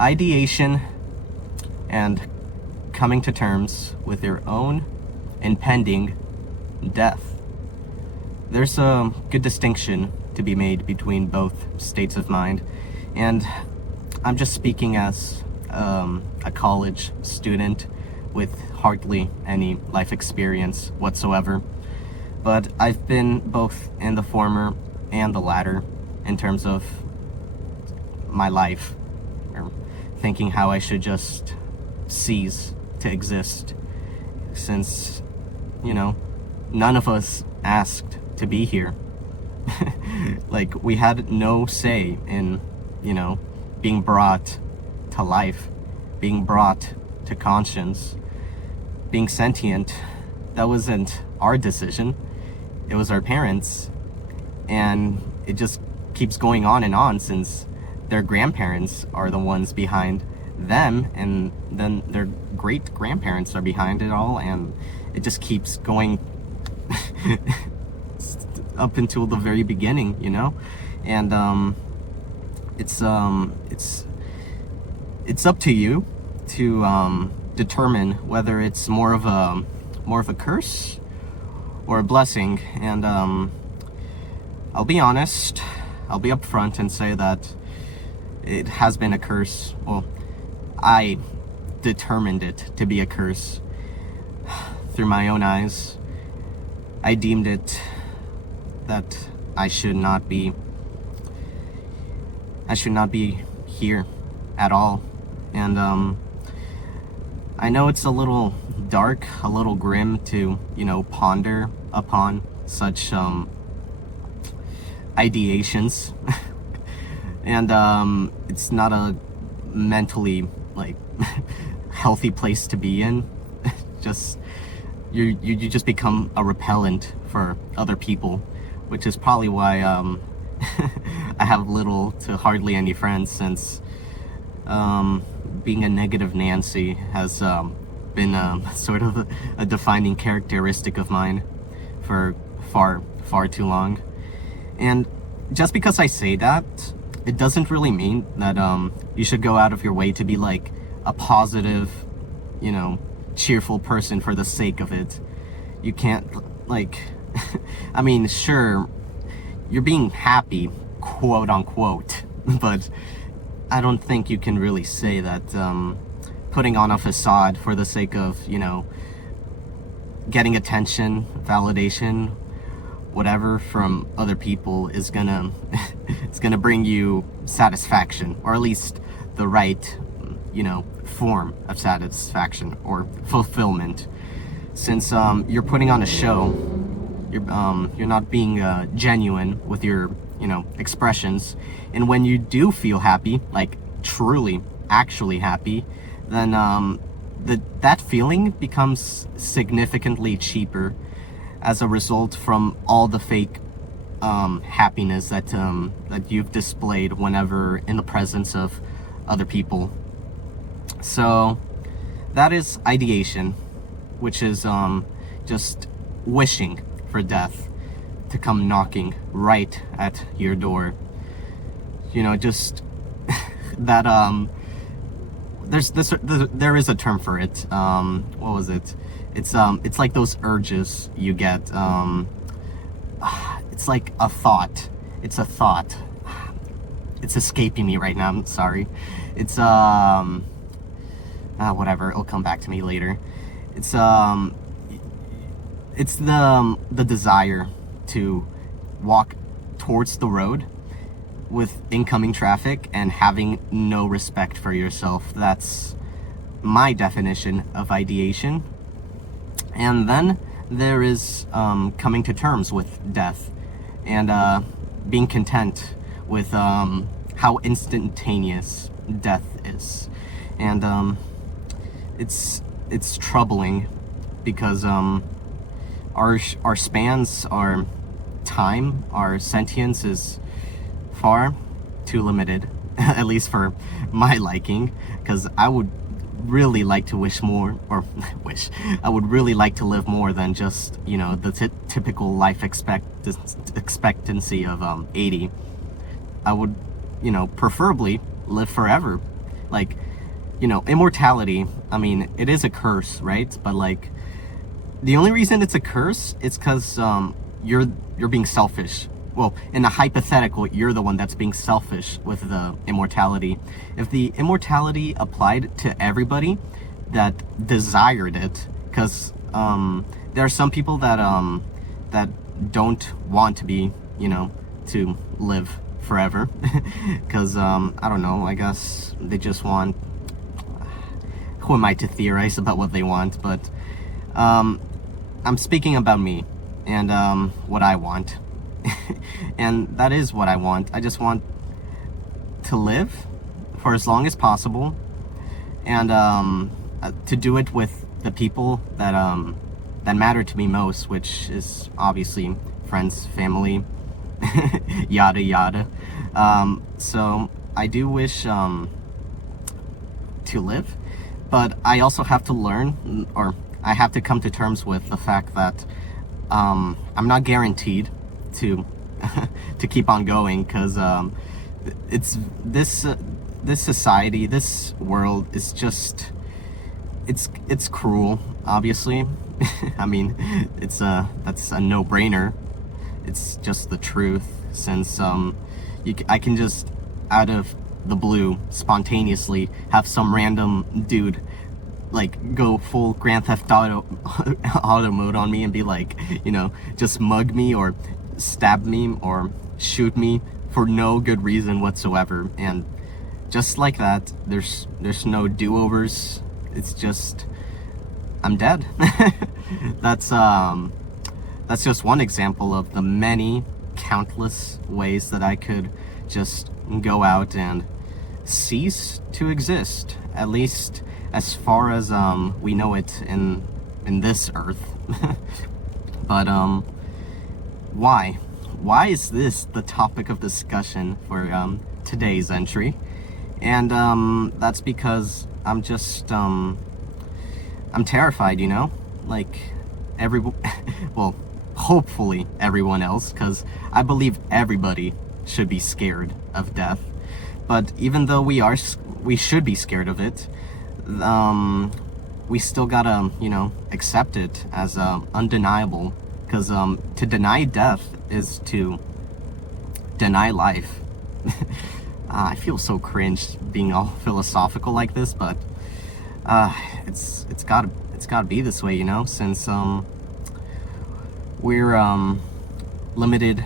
Ideation and coming to terms with your own impending death. There's a good distinction to be made between both states of mind, and I'm just speaking as a college student with hardly any life experience whatsoever. But I've been both in the former and the latter in terms of my life, or thinking how I should just cease to exist, since, none of us asked to be here. Like, we had no say in, being brought to life, being brought to conscience, being sentient. That wasn't our decision. It was our parents. And it just keeps going on and on, since their grandparents are the ones behind them, and then their great grandparents are behind it all, and it just keeps going up until the very beginning, and it's up to you to determine whether it's more of a curse or a blessing. And I'll be honest, I'll be upfront and say that it has been a curse. Well, I determined it to be a curse through my own eyes. I deemed it that I should not be here at all. And I know it's a little dark, a little grim to, ponder upon such ideations. And it's not a mentally healthy place to be in. Just you just become a repellent for other people, which is probably why I have little to hardly any friends, since being a negative Nancy has been sort of a defining characteristic of mine for far too long. And just because I say that, it doesn't really mean that you should go out of your way to be like a positive, cheerful person for the sake of it. You can't, I mean, sure, you're being happy, quote unquote, but I don't think you can really say that putting on a facade for the sake of, getting attention, validation, whatever from other people is gonna it's gonna bring you satisfaction, or at least the right, form of satisfaction or fulfillment. Since you're putting on a show, you're not being genuine with your expressions. And when you do feel happy, like truly actually happy, then that feeling becomes significantly cheaper as a result from all the fake happiness that you've displayed whenever in the presence of other people. So that is ideation, which is just wishing for death to come knocking right at your door. Just that there is a term for it. What was it? It's like those urges you get. It's like a thought. It's a thought. It's escaping me right now. I'm sorry. It's whatever. It'll come back to me later. It's the desire to walk towards the road with incoming traffic and having no respect for yourself. That's my definition of ideation. And then there is coming to terms with death and being content with how instantaneous death is. And it's troubling because our spans, our time, our sentience is far too limited, at least for my liking, because I would really like to wish more, or I would really like to live more than just, the typical life expectancy of 80. I would, preferably live forever, Like, you know, immortality, I mean, it is a curse, right? But like, the only reason it's a curse is because you're being selfish. Well, in a hypothetical, you're the one that's being selfish with the immortality. If the immortality applied to everybody that desired it, because there are some people that don't want to be, you know, to live forever, because I don't know, I guess they just want, who am I to theorize about what they want? But I'm speaking about me and what I want. And that is what I want. I just want to live for as long as possible, and to do it with the people that that matter to me most, which is obviously friends, family, yada yada. So I do wish to live, but I also have to learn, or I have to come to terms with the fact that I'm not guaranteed to to keep on going, because it's this society, this world is just, it's cruel, obviously. I mean, that's a no-brainer. It's just the truth, since I can just out of the blue spontaneously have some random dude like go full Grand Theft Auto mode on me and be like, you know, just mug me or stab me or shoot me for no good reason whatsoever. And just like that, there's no do-overs. It's just, I'm dead. That's just one example of the many countless ways that I could just go out and cease to exist, at least as far as we know it in this earth. But why is this the topic of discussion for today's entry? And that's because I'm just I'm terrified, you know, like well, hopefully everyone else, because I believe everybody should be scared of death. But even though we should be scared of it, we still gotta, you know, accept it as undeniable, because to deny death is to deny life. I feel so cringe being all philosophical like this, but it's gotta be this way, you know, since we're limited.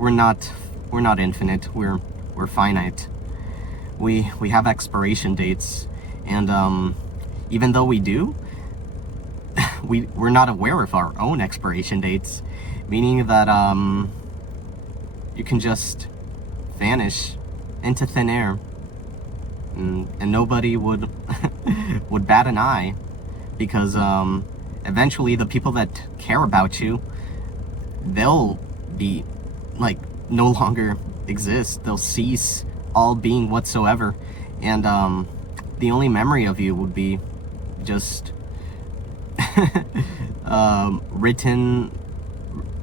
we're not infinite. We're finite. We have expiration dates, and even though we do, we're not aware of our own expiration dates, meaning that you can just vanish into thin air, and nobody would would bat an eye, because eventually the people that care about you, they'll be like no longer exist. They'll cease all being whatsoever, and the only memory of you would be just written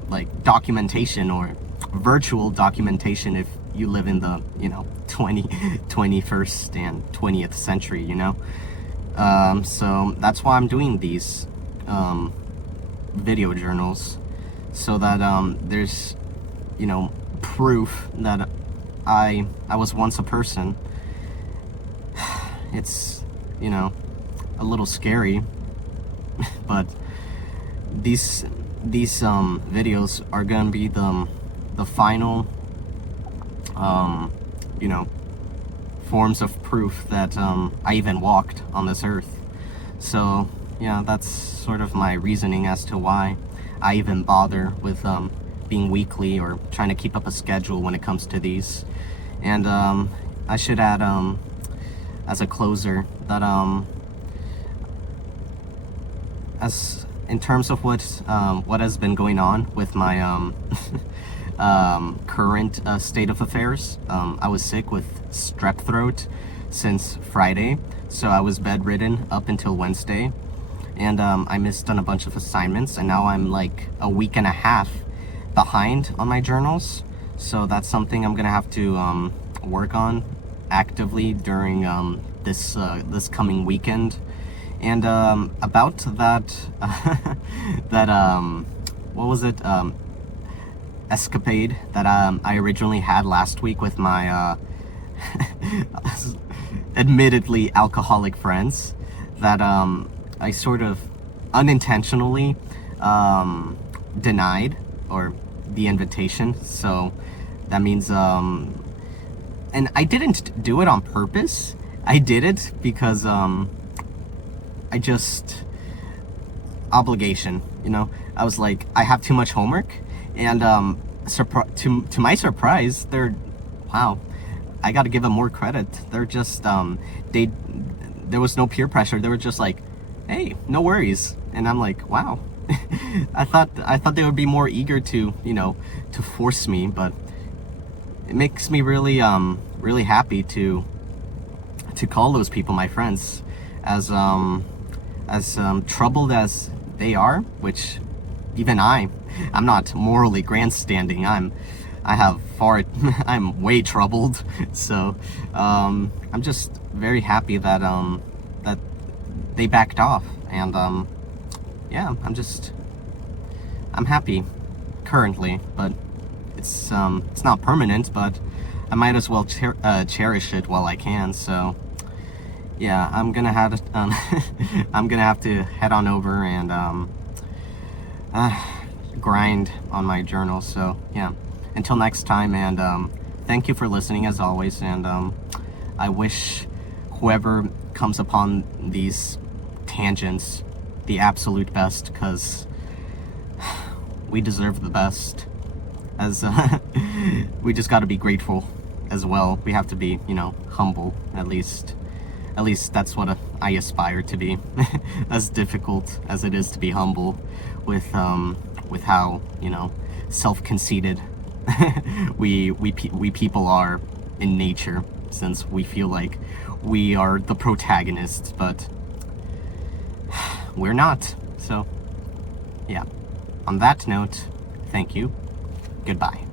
like documentation, or virtual documentation, if you live in the, you know, 21st and 20th century, you know. So that's why I'm doing these video journals, so that there's, you know, proof that I was once a person. It's, you know, a little scary, but these videos are gonna be the final you know, forms of proof that I even walked on this earth. So yeah, that's sort of my reasoning as to why I even bother with being weekly or trying to keep up a schedule when it comes to these. And I should add as a closer that as in terms of what has been going on with my current state of affairs, I was sick with strep throat since Friday, so I was bedridden up until Wednesday, and I missed on a bunch of assignments, and now I'm like a week and a half behind on my journals. So that's something I'm gonna have to work on actively during this coming weekend. And about that that what was it, escapade that I originally had last week with my admittedly alcoholic friends, that I sort of unintentionally denied, or the invitation. So that means and I didn't do it on purpose. I did it because I just, obligation, you know. I was like, I have too much homework, and to my surprise, they're, wow, I got to give them more credit. They're just there was no peer pressure. They were just like, hey, no worries. And I'm like, wow. I thought they would be more eager to, you know, to force me, but it makes me really really happy to call those people my friends, as troubled as they are, which even I'm not morally grandstanding. I'm way troubled. So I'm just very happy that that they backed off, and yeah, I'm happy currently, but it's not permanent, but I might as well cherish it while I can. So yeah, I'm gonna have to head on over and grind on my journal. So yeah, until next time, and thank you for listening as always, and I wish whoever comes upon these tangents the absolute best, because we deserve the best. As we just got to be grateful as well. We have to be, you know, humble. At least that's what I aspire to be. As difficult as it is to be humble, with how, you know, self-conceited we people are in nature, since we feel like we are the protagonists, but we're not. So yeah, on that note, thank you. Goodbye.